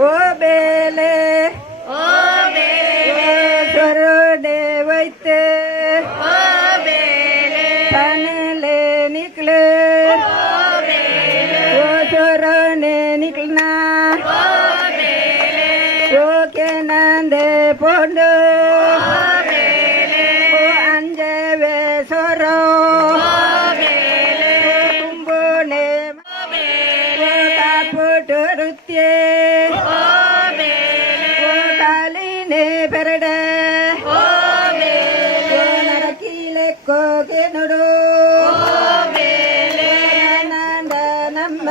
ஓ பேலே ஓ சொரோடே வைத்து ஓ பேலே தனலே நிக்கலே ஓ சொரோனே நிக்கலனா ஓ பேலே ஓ கேனந்தே போண்டோ ஓ பேலே ஓ அஞ்சவே சொரோ ஓ பேலே கும்போனே ஓ பேலே காப்புட்டு ருத்தியே ஓ பேலே ஓ காலினே பெரடே ஓ பேலே நரக்கிலே கோகெனுடு ஓ பேலே நந்த நம்ம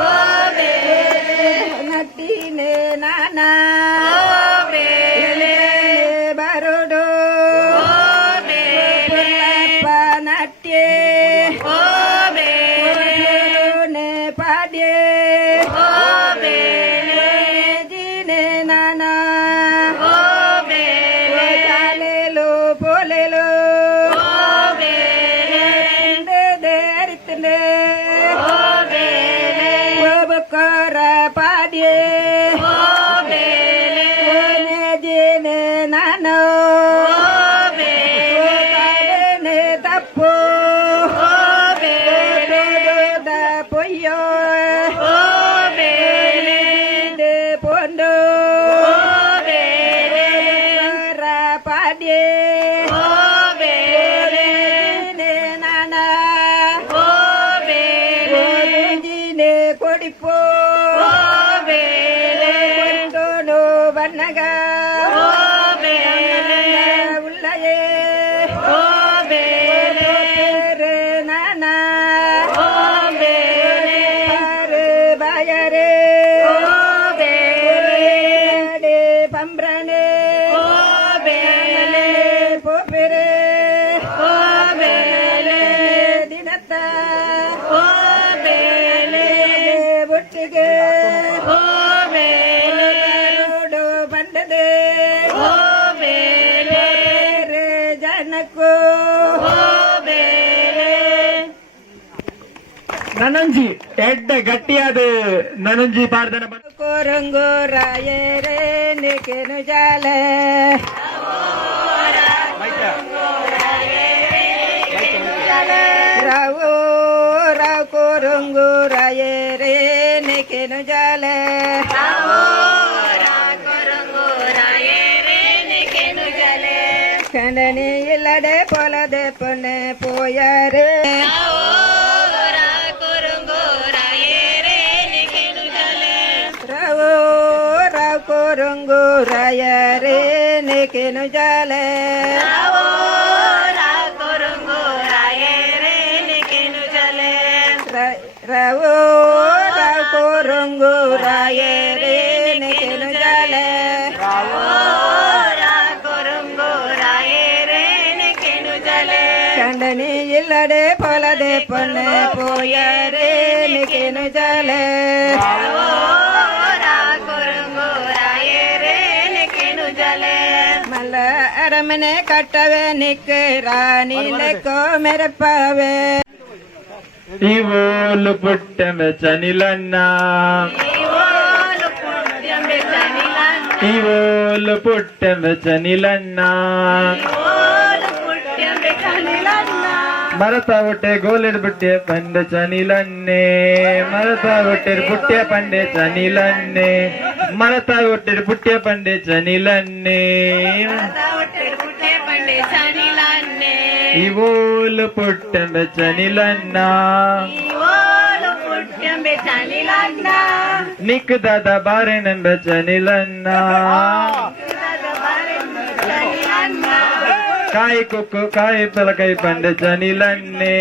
ஓ பேலே நட்டினே நானா ஓ பேலே பருடு ஓ பேலே நட்டியே ஓ பேலே பாடியே ஓ பேலே ஜீனே நானா ஓ பேலே காலேலோ போலேலோ ஓ பேலே தேரித்தனே ஓ பேலே பக்கர பாடியே ஓ பேலே ஜீனே நானா ஓ பேலே காலேனே தப்போ ஓ பேலே பொய்யோ ஓ பேலே போண்டோ ஓ பேலே பாடியே ஓ பேலே நானா ஓ பேலே ஜீனே கொடிப்போ ஓ பேலே கொண்டோனோ வண்ணக ஓ பேலே உள்ளயே ஓ பேலே நானா ஓ பேலே பயரே ஓ பேலே பம்பிரனே ஓ பேலே போபிரே ஓ பேலே தினத்த ஓ பேலே ஒட்டிಗೆ ஓ பேலே ಬಂದದೆ ಓ ಬೇಲೆ ಜನಕ್ಕೂ ಓ ಬೇಲೆ ನನಂಜಿ ಎಡ್ಡ ಗಟ್ಟಿಯಾದ ನನಂಜಿ ಪಾಡ್ದನ ಕೋರಂಗೋ ರಾಯರೇ ನಿಕೆನು ಜಾಲ ರಾವೋ ರಾವ್ ಕೋರಂಗೋ ರಾಯರೇ ನಿಕೆನು ಜಾಲ கண்டனி இல்லடே போலதே பொண்ணு போயாரு ரவோ ராவ் கோரங்கு ராயரே நிக்கினு ஜாலே ரவோ ராவ் கோரங்கு ராயரே நிக்கினு ஜாலே கண்டனி இல்லடே போலதே பொண்ணு போயாரே நிக்கினு ஜாலே மல்ல அரமனை கட்டவே நிக்கு ராணிலக்கோ மெரப்பாவே ಇವೋಲು ಪುಟ್ಟಂಬೆ ಚನಿಲನ್ನ ಇವೋಲು ಪುಟ್ಟಂಬೆ ಚನಿಲನ್ನ ಮರತ ಹೊಟ್ಟೆ ಗೋಲೆಡ್ ಬಿಟ್ಟೆ ಪಂಡೆ ಚನಿಲನ್ನೆ ಮರತ ಹೊಟ್ಟೆ ಪುಟ್ಟೆ ಪಂಡೆ ಚನಿಲನ್ನೆ ಮರತ ಹೊಟ್ಟೆ ಪುಟ್ಟೆ ಪಂಡೆ ಚನಿಲನ್ನೆ ಇವೋಲು ಪುಟ್ಟಂಬೆ ಚನಿಲನ್ನ ನಿಕ್ ದಾದ ಬಾರೆ ನಂಬೆ ಚನಿಲನ್ನ ಕಾಯಿ ಕುಕ್ಕು ಕಾಯಿ ಪಲಕೈ ಪಂಡೆ ಚನಿಲನ್ನೆ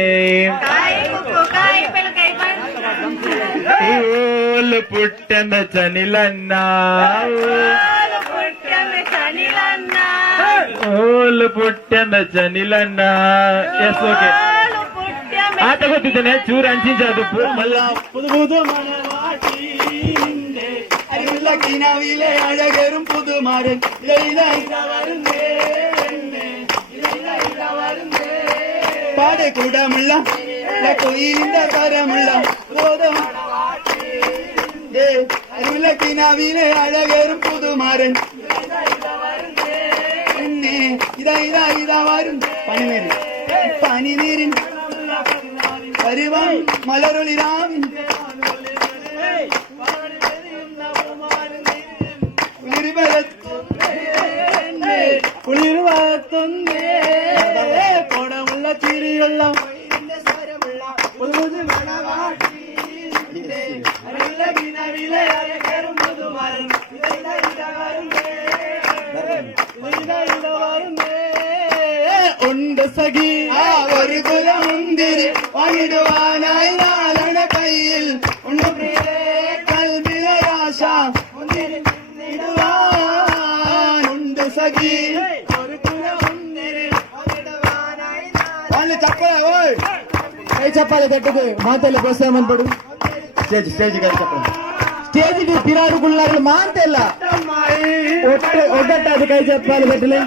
ಓಲು ಪುಟ್ಟಂಬೆ ಚನಿಲನ್ನ ಓಲು ಪುಟ್ಟಂಬೆ ಚನಿಲನ್ನ ಎಸ್ ಓಕೆ ಆತ ಗೊತ್ತಿದ್ದೇನೆ ಚೂರು ಅಂಚಿಂಚದು ಮಲ್ಲ புது புது மனவாட்டிலே அழகரும் புது மாறன் பாடை கூடமுள்ள கோயிலிந்த தரமுள்ள അരുളക്കിനാവിലെ അഴകേറും പുതുമാരൻ പിന്നെ ഇതാ വരും പനിനീരിൻ വരുവം മലരൊളിരാവിൻ കുളിർവാത്തുന്നേ കൊടമുള്ള ചിരിയുള്ള ഉണ്ട് സഖി ഒരു കുലമുന്തിരി വാങ്ങിടുവാനായി നാലണ കയ്യിൽ ഉണ്ട് പ്രിയേ കൽബിലെ ആശ ഇടുവാനുണ്ട് സഖി ഒരു കുലമുന്തിരി వాళ్ళు చెప్పలే ఓయ్ కై చెప్పాలి గట్టుకు మాతెల్ల ప్రోత్సాహం పడు స్టేజ్ కై చెప్పండి స్టేజ్ కి తిరాడుకున్నారు మాంతెల్ల ఒక్కట అది కై చెప్పాలి గట్టులే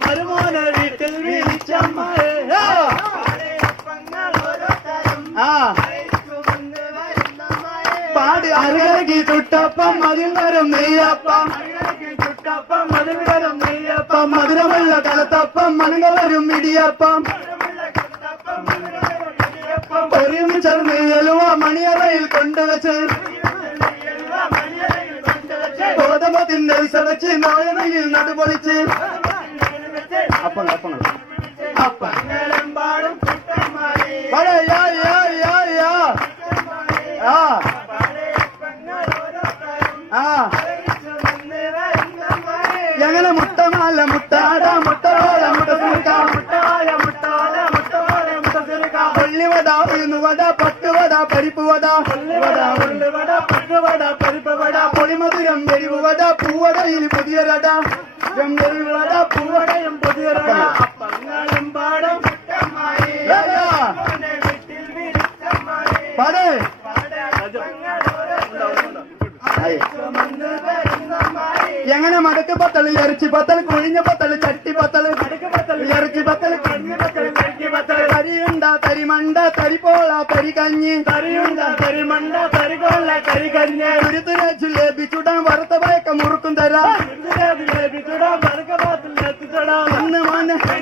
മരുമോന വീട്ടിൽ വിളിച്ചമ്മായേ പാടി അരകി ചുട്ടപ്പം അതിൽ വരും നെയ്യപ്പം മധുരമുള്ള കലത്തപ്പം മണങ്ങ വരും ഇടിയപ്പം ഒരുമിച്ച് നെയ്യലുവ മണിയറയിൽ കൊണ്ടുവച്ച് ഗോതമ്പത്തിന്റെ വിസവച്ച് നോയനയിൽ നടുപൊളിച്ച് അപ്പങ്ങളും എങ്ങനെ മുട്ടമാല മുട്ടാട മുട്ടറോള ഉള്ളിവട ഉഴുന്നുവട പട്ടുവട പരിപ്പുവട പൊളിമധുരം എരിവുവട പൂവടയിൽ പുതിയൊരട ചെമ്പെരിവട പൂവടയും പുതിയൊരട അപ്പങ്ങളും പാടും പാടേ എങ്ങനെ മടക്ക് പത്തല് ഇറച്ചി പത്തല് കുഴിഞ്ഞ പത്തല് ചട്ടി പത്തല് ഇറച്ചി പത്തല് തരിയുണ്ട തരിമണ്ട തരിപ്പോള തരികഞ്ഞി തരിമണ്ട തരികോള തരികഞ്ഞ് ഉരുത്തുര ജിലേബി ചുടാൻ വറുത്ത പയക്ക മുറുക്കും തരാം ഒന്നും പറഞ്ഞു